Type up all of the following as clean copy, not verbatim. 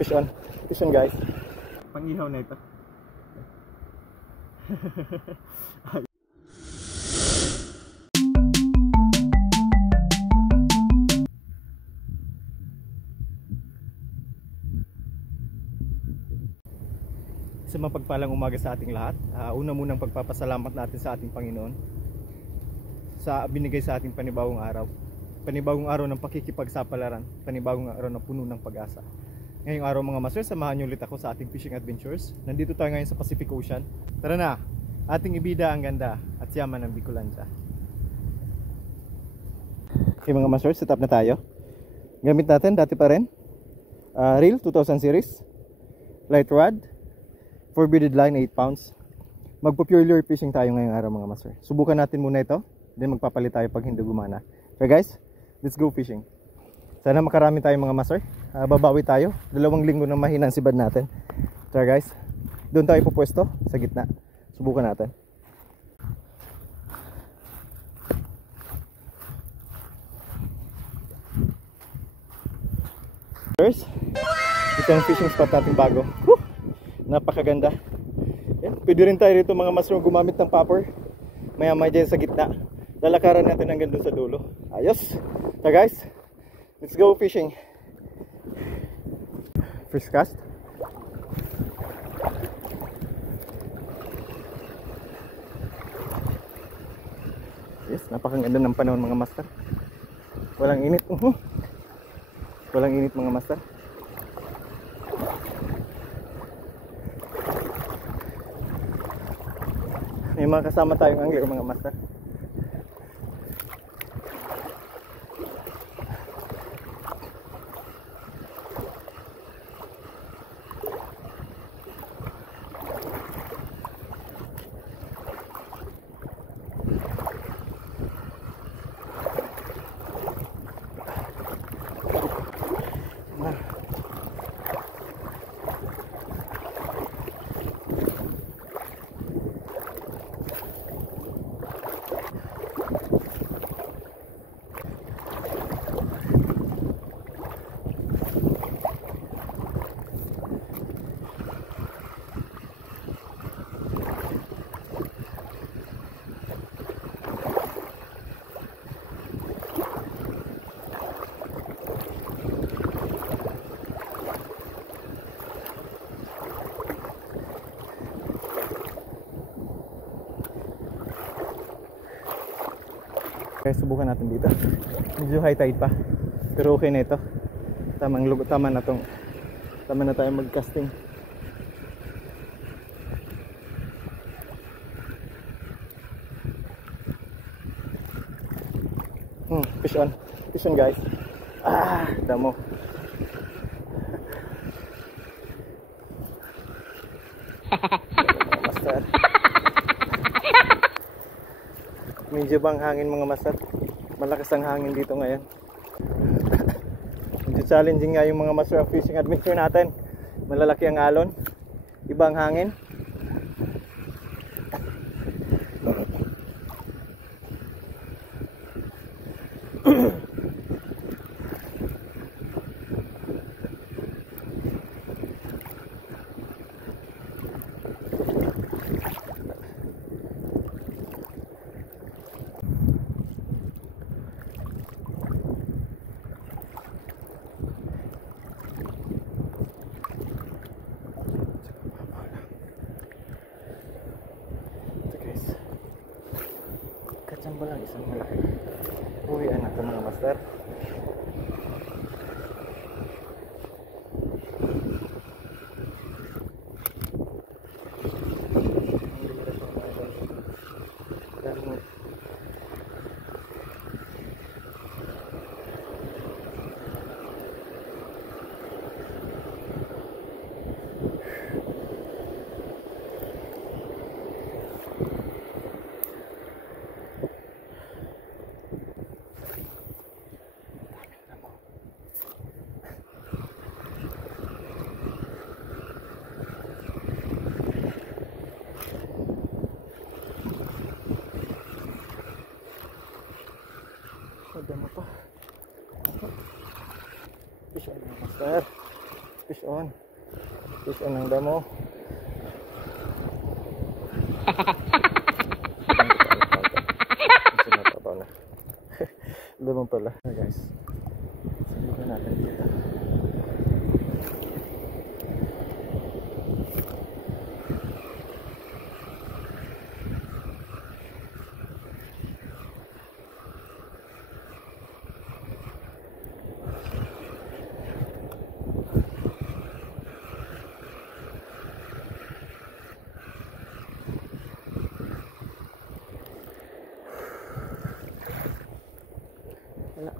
Fish on. Fish on guys. Pangihaw na ito. Sa mapagpalang umaga sa ating lahat. Una munang pagpapasalamat natin sa ating Panginoon sa binigay sa ating panibagong araw. Panibagong araw ng pakikipagsapalaran, panibagong araw ng puno ng pag-asa. Ngayong araw mga master, samahan niyo ulit ako sa ating fishing adventures. Nandito tayo ngayon sa Pacific Ocean. Tara na, ating ibida ang ganda at yaman ng Bicolanja. Okay mga master, set up na tayo. Gamit natin, dati pa rin, reel 2000 series, light rod, 4 beaded line, 8 pounds. Magpa-pure lure fishing tayo ngayong araw mga master. Subukan natin muna ito, then magpapalit tayo pag hindi gumana. So guys, let's go fishing. Sana makarami tayo mga master. Babawi tayo. 2 linggo na mahinang sibad natin. So guys, doon tayo pupwesto sa gitna. Subukan natin. First, ito ang fishing spot natin bago. Woo! Napakaganda. Yan. Pwede rin tayo rito mga master gumamit ng popper. Maya-maya dyan sa gitna. Lalakaran natin hanggang doon sa dulo. Ayos. So guys, let's go fishing. First cast. Yes, napakaganda ng panahon mga master. Walang init. Walang init mga master. May mga kasama tayong angler mga master. Okay, subukan natin dito. Medyo high tide pa. Pero okay na ito. Tama na tong. Tama na tayo mag-casting. Fish on. Fish on guys. Damo. Master. Medyo bang hangin mga master. Malakas ang hangin dito ngayon. Medyo challenging nga yung mga master fishing adventure natin. Malalaki ang alon, ibang hangin. Kacamba lang isang malaki. Uwian natin mga master. Fish on. Fish on ang damo. Lamang pala. Guys, subukan natin dito. Wala.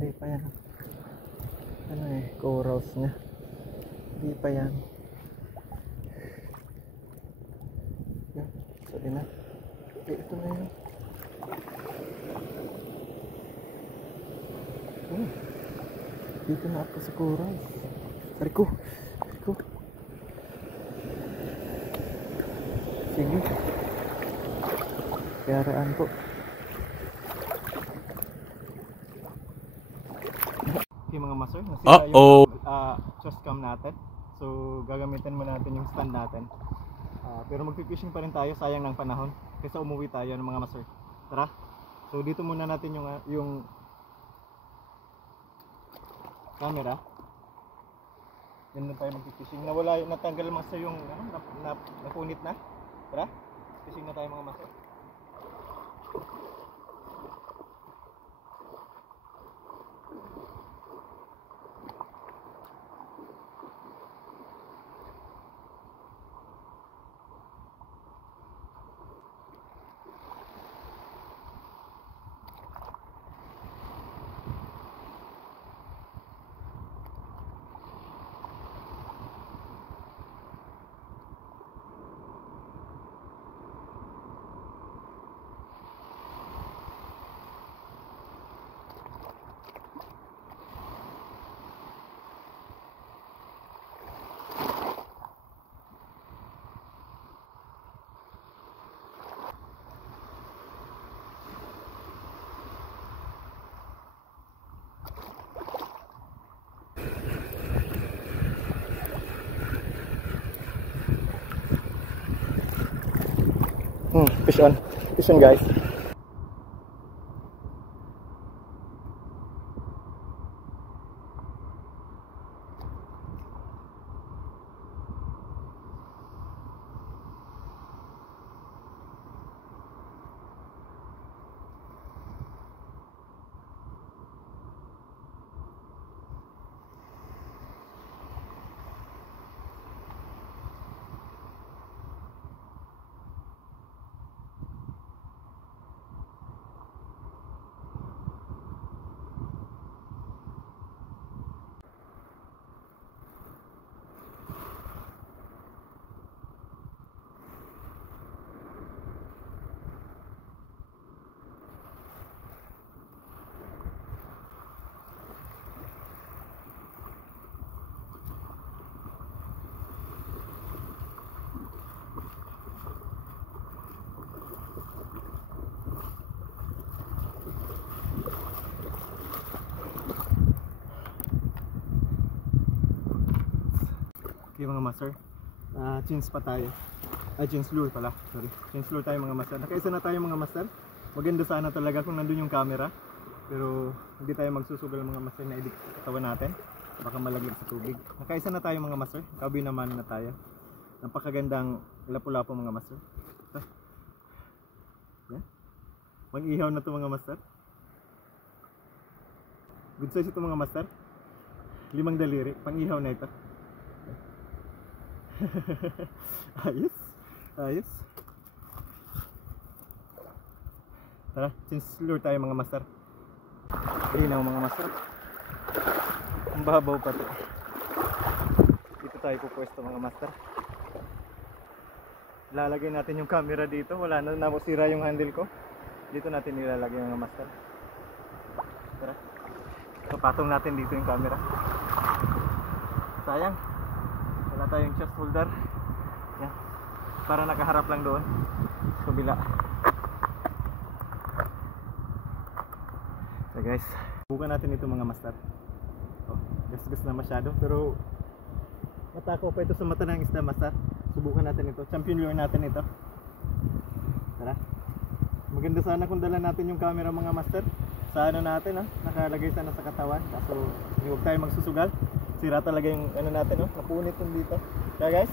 Hindi pa yan. Ano eh, corals niya. Hindi pa yan. Yan, sabi na. Ito na yun. Dito na ako sa corals. Rico. Sige. Kayaraan po. Okay mga master, nasira yung chest cam natin. So gagamitin mo natin yung stand natin. Pero magpipishing pa rin tayo, sayang ng panahon. Kaysa umuwi tayo ng mga master. Tara. So dito muna natin yung camera. Yan na tayo magpipishing. Nawala yung natanggal master yung napunit na. Tara. Fishing na tayo mga master. Fish on guys. Okay mga master, chins pa tayo. Chins lure pala, sorry. Chins lure tayo mga master. Nakaisa na tayo mga master. Maganda sana talaga kung nandun yung camera. Pero hindi tayo magsusugal mga master na edit sa katawan natin. Baka malaglag sa tubig. Nakaisa na tayo mga master. Kabi naman na tayo. Napakagandang lapu-lapu mga master. Yan. Mag-ihaw na to mga master. Good size ito mga master. 5 daliri, pang ihaw na ito. Ayos. Ayos. Tara, since lure tayo mga master. Linaw mga master. Ang babaw pati. Dito tayo pupwesto mga master. Lalagay natin yung camera dito. Wala na, namusira yung handle ko. Dito natin nilalagay mga master. Tara. Papatong natin dito yung camera. Sayang. Wala tayong chest holder. Yan. Para nakaharap lang doon. Kabila. So guys, bukan natin ito mga master. Oh, gas-gas na masyado pero matako pa ito sa mata ng isda master. Subukan natin ito. Champion lure natin ito. Tara. Maganda sana kung dala natin yung camera mga master. Sa ano natin nakalagay sana sa katawan. Kaso huwag tayo magsusugal. Sira talaga yung ano natin napunit yung dito. Kaya guys,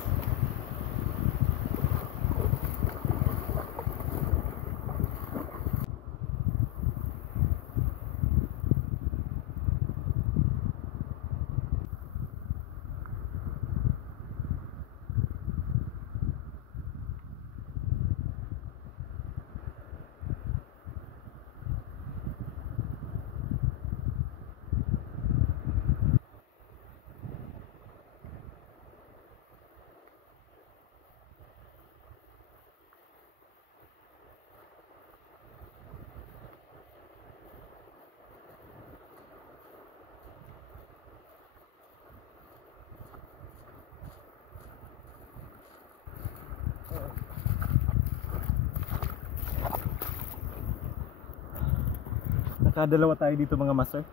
nakadalawa tayo dito mga master.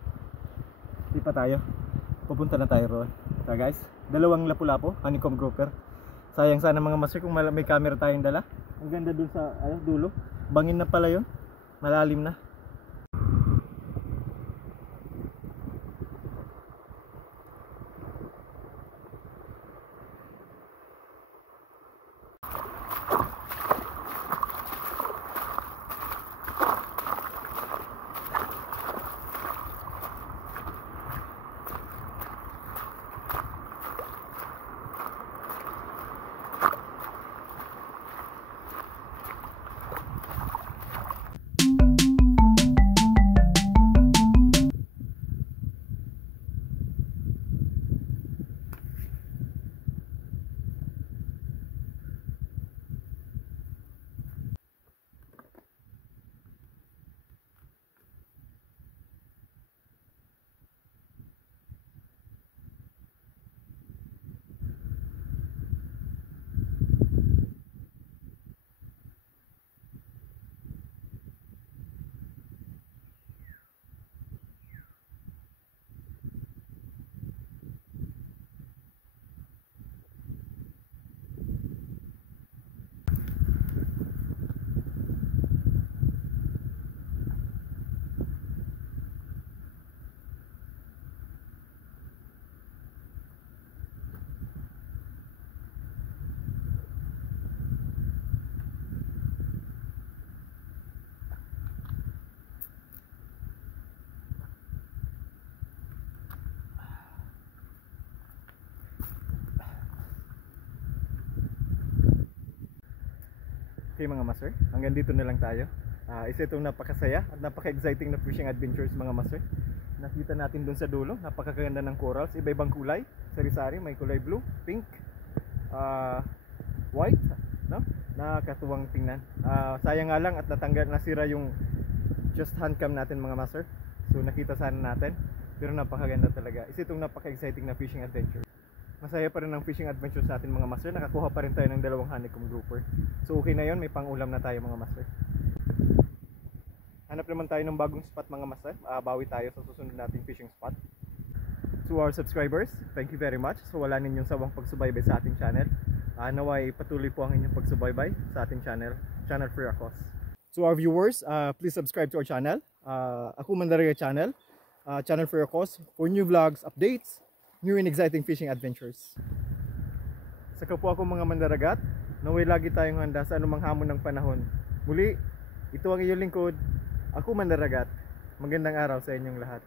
Di pa tayo. Pupunta na tayo roon. So guys, dalawang lapu-lapo, honeycomb grouper. Sayang sana mga master kung may camera tayong dala. Ang ganda dun sa dulo. Bangin na pala yun. Malalim na. Okay mga master, hanggang dito na lang tayo. Isa itong napakasaya at napaka-exciting na fishing adventures mga master. Nakita natin dun sa dulo, napakaganda ng corals, iba-ibang kulay, sari-sari, may kulay blue, pink, white, no? Nakakatuwang tingnan. Sayang nga lang at nasira yung just hand cam natin mga master. So nakita sana natin, pero napakaganda talaga. Isa itong napaka-exciting na fishing adventure. Masaya pa rin ang fishing adventure sa atin mga master. Nakakuha pa rin tayo ng dalawang honeycomb grouper. So okay na yon, may pang-ulam na tayo mga master. Hanap naman tayo ng bagong spot mga master. Bawi tayo sa susunod nating fishing spot. To our subscribers, thank you very much. So wala ninyong sawang pagsubaybay sa ating channel. Naway patuloy po ang inyong pagsubaybay sa ating channel, Channel Free Akos. To our viewers, please subscribe to our channel, Aku Mandaragat channel, Channel Free Akos, for new vlogs, updates, new and exciting fishing adventures. Sa kapwa ko mga mandaragat, naway lagi tayong handa sa anumang hamon ng panahon. Muli, ito ang iyong lingkod, Aku Mandaragat. Magandang araw sa inyong lahat.